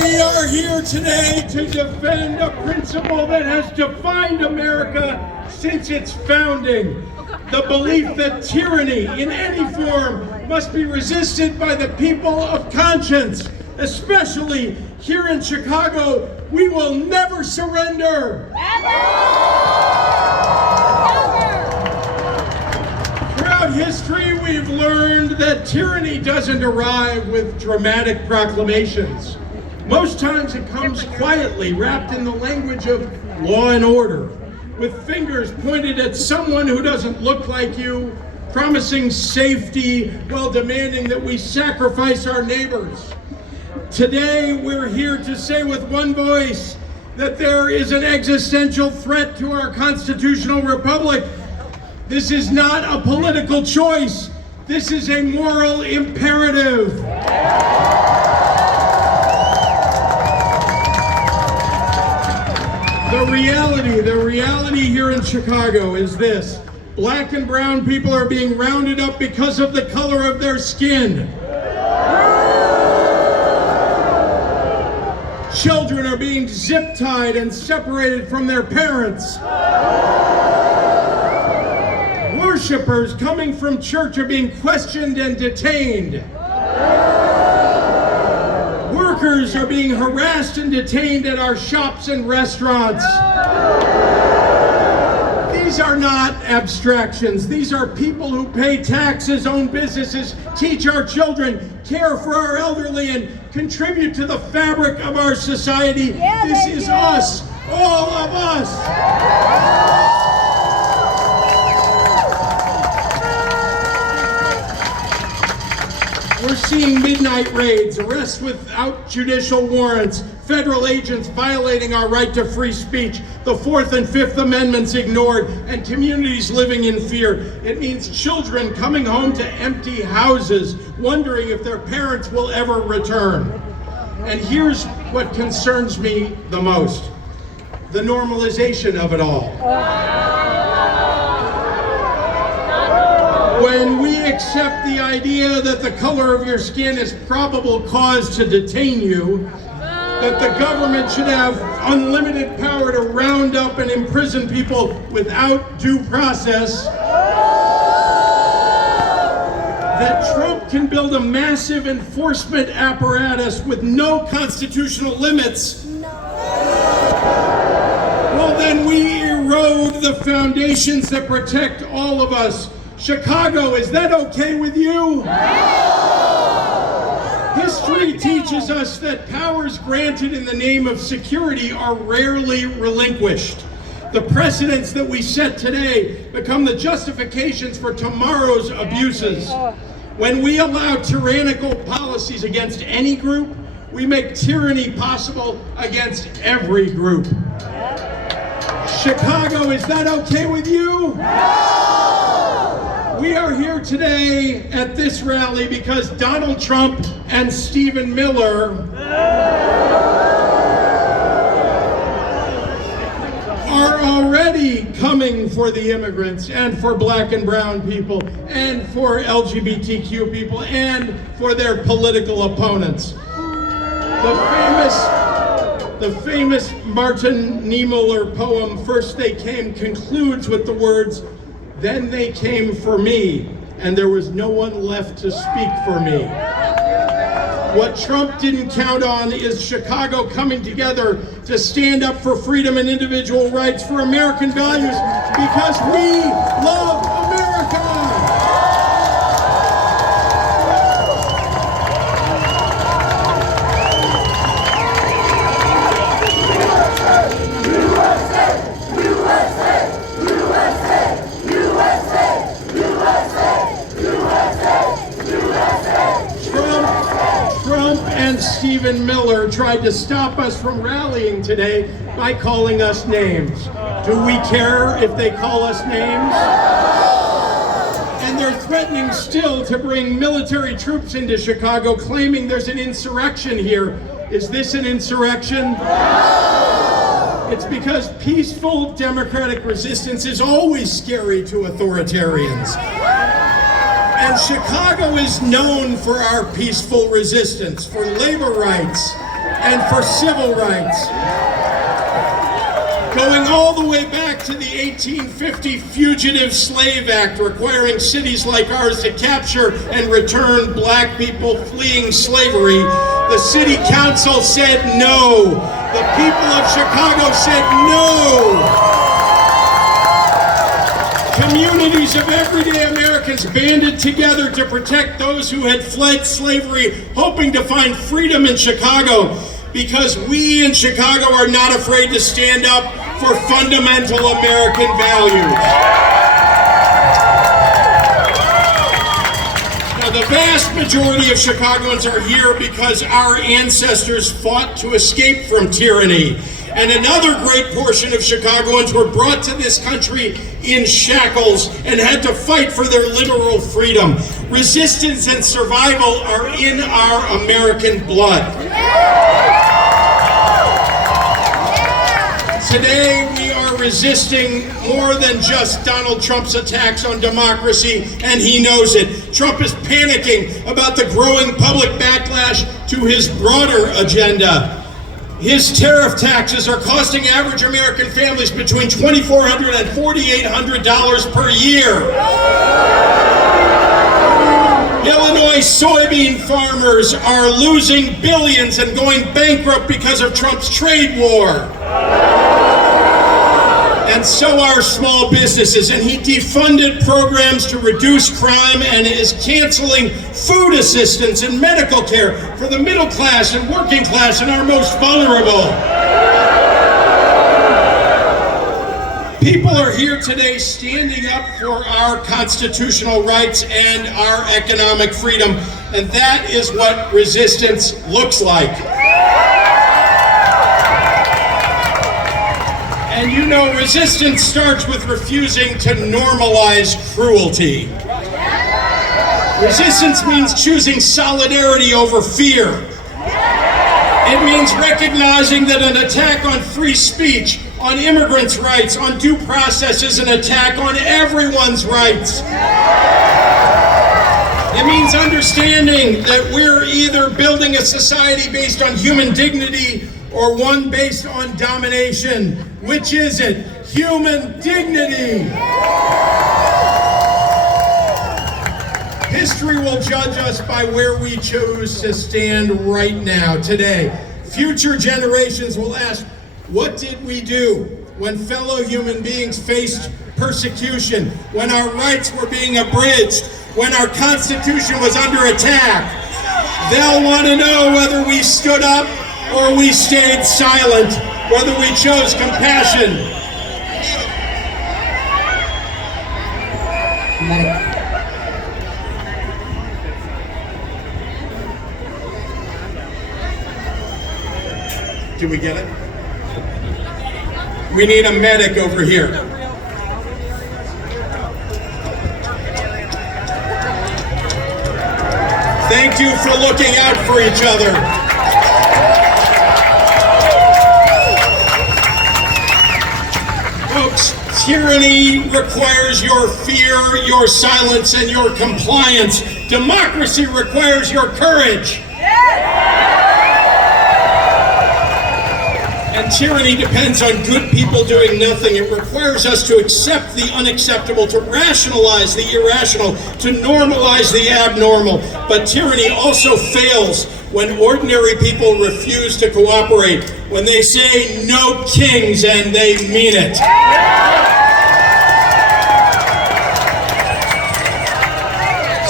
We are here today to defend a principle that has defined America since its founding. The belief that tyranny in any form must be resisted by the people of conscience. Especially here in Chicago, we will never surrender. Throughout history, we've learned that tyranny doesn't arrive with dramatic proclamations. Most times it comes quietly, wrapped in the language of law and order, with fingers pointed at someone who doesn't look like you, promising safety while demanding that we sacrifice our neighbors. Today, we're here to say with one voice that there is an existential threat to our constitutional republic. This is not a political choice. This is a moral imperative. The reality here in Chicago is this. Black and brown people are being rounded up because of the color of their skin. Children are being zip-tied and separated from their parents. Worshippers coming from church are being questioned and detained. Workers are being harassed and detained at our shops and restaurants. These are not abstractions. These are people who pay taxes, own businesses, teach our children, care for our elderly, and contribute to the fabric of our society. This is us, all of us. We're seeing midnight raids, arrests without judicial warrants, federal agents violating our right to free speech, the Fourth and Fifth Amendments ignored, and communities living in fear. It means children coming home to empty houses, wondering if their parents will ever return. And here's what concerns me the most: the normalization of it all. When we accept the idea that the color of your skin is probable cause to detain you, that the government should have unlimited power to round up and imprison people without due process, that Trump can build a massive enforcement apparatus with no constitutional limits, well, then we erode the foundations that protect all of us. Chicago, is that okay with you? History teaches us that powers granted in the name of security are rarely relinquished. The precedents that we set today become the justifications for tomorrow's abuses. When we allow tyrannical policies against any group, we make tyranny possible against every group. Chicago, is that okay with you? We are here today at this rally because Donald Trump and Stephen Miller are already coming for the immigrants and for black and brown people and for LGBTQ people and for their political opponents. The famous Martin Niemöller poem, First They Came, concludes with the words, "Then they came for me, and there was no one left to speak for me." What Trump didn't count on is Chicago coming together to stand up for freedom and individual rights, for American values, because we love America. Stephen Miller tried to stop us from rallying today by calling us names. Do we care if they call us names? And they're threatening still to bring military troops into Chicago, claiming there's an insurrection here. Is this an insurrection? It's because peaceful democratic resistance is always scary to authoritarians. And Chicago is known for our peaceful resistance, for labor rights, and for civil rights. Going all the way back to the 1850 Fugitive Slave Act, requiring cities like ours to capture and return black people fleeing slavery, the city council said no. The people of Chicago said no. Communities of everyday Americans banded together to protect those who had fled slavery, hoping to find freedom in Chicago, because we in Chicago are not afraid to stand up for fundamental American values. Now, the vast majority of Chicagoans are here because our ancestors fought to escape from tyranny. And another great portion of Chicagoans were brought to this country in shackles and had to fight for their literal freedom. Resistance and survival are in our American blood. Today, we are resisting more than just Donald Trump's attacks on democracy, and he knows it. Trump is panicking about the growing public backlash to his broader agenda. His tariff taxes are costing average American families between $2,400 and $4,800 per year. Illinois soybean farmers are losing billions and going bankrupt because of Trump's trade war. And so are small businesses, and he defunded programs to reduce crime and is canceling food assistance and medical care for the middle class and working class and our most vulnerable. People are here today standing up for our constitutional rights and our economic freedom, and that is what resistance looks like. And you know, resistance starts with refusing to normalize cruelty. Resistance means choosing solidarity over fear. It means recognizing that an attack on free speech, on immigrants' rights, on due process is an attack on everyone's rights. It means understanding that we're either building a society based on human dignity or one based on domination. Which is it? Human dignity. History will judge us by where we choose to stand right now, today. Future generations will ask, what did we do when fellow human beings faced persecution, when our rights were being abridged, when our Constitution was under attack? They'll want to know whether we stood up or we stayed silent, whether we chose compassion. Do we get it? We need a medic over here. Thank you for looking out for each other. Folks, tyranny requires your fear, your silence, and your compliance. Democracy requires your courage. And tyranny depends on good people doing nothing. It requires us to accept the unacceptable, to rationalize the irrational, to normalize the abnormal. But tyranny also fails when ordinary people refuse to cooperate, when they say no kings and they mean it.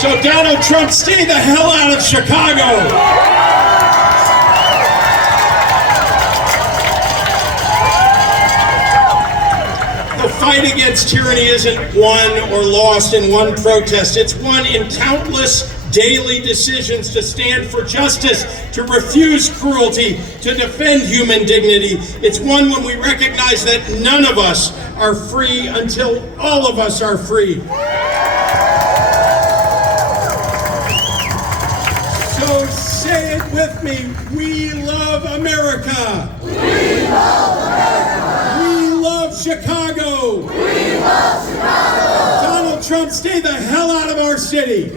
So Donald Trump, stay the hell out of Chicago. The fight against tyranny isn't won or lost in one protest. It's won in countless daily decisions to stand for justice, to refuse cruelty, to defend human dignity. It's one when we recognize that none of us are free until all of us are free. So say it with me. We love America. We love America. We love Chicago. We love Chicago. Donald Trump, stay the hell out of our city.